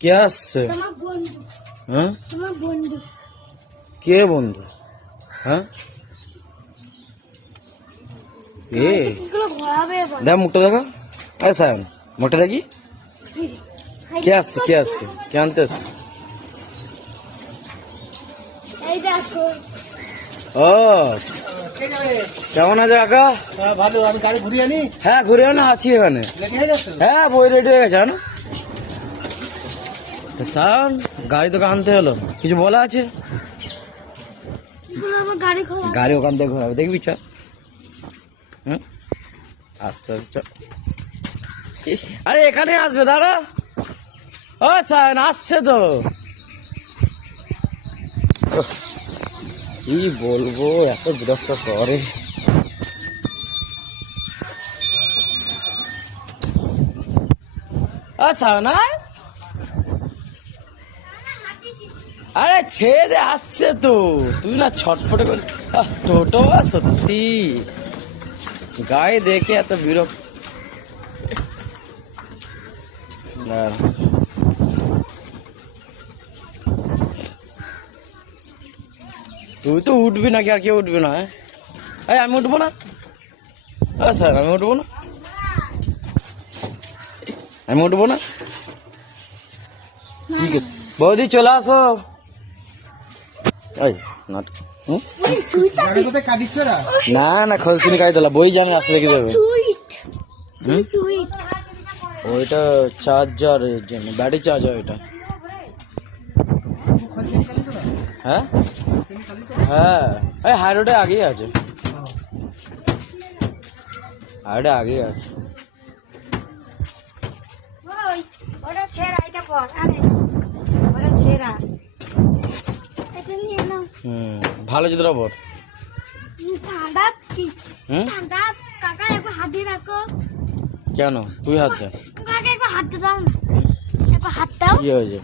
কে আসছে? হ্যাঁ কে বন্ধু? হ্যাঁ এ দেখ মুখটা দেখো। আরে সায়ন মুখটা দেখি। কে আসছে কে আসছে কে আনতে আসছে? ও কেমন আছে কাকা? ভালো। আমি গাড়ি ঘুরিয়ে আনি। হ্যাঁ ঘুরে না আছি এখানে। হ্যাঁ বই রেডি হয়ে গেছে না তো সায়ন গাড়ি তোকে আনতে হলো কিছু বলা আছে? গাড়ি ওখান থেকে ঘোরাবে দেখবি চ। হুম আস্তে আস্তে চ। আরে এখানে আসবে দাঁড়া। ও সায়ন আসছে তো। কি বলবো এত বিরক্ত করে। সায়ন আরে ছেড়ে আসছে তো তুই না ছটফটে করে। টোটো সত্যি গায়ে দেখে এত বিরক্ত। তুই তো উঠবি না কি আর কেউ উঠবি না? হ্যাঁ আমি উঠবো না। স্যার আমি উঠবো না। আমি উঠবো না। বৌদি চলে আসো। না না খলসিনি কাজ তোলা বই জানে আসলে কি দেবে। ওইটা চার্জারের জন্য ব্যাটারি চার্জার ওইটা। হ্যাঁ হ্যাঁ এই হাই রোডে আগেই আছে। হাইরোডে আগেই আছে। ভালো চিত্র বল। কেন তুই হাত দে। কি হয়েছে?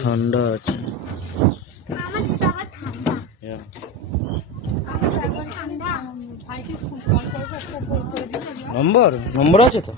ঠান্ডা আছে। নম্বর আছে তো।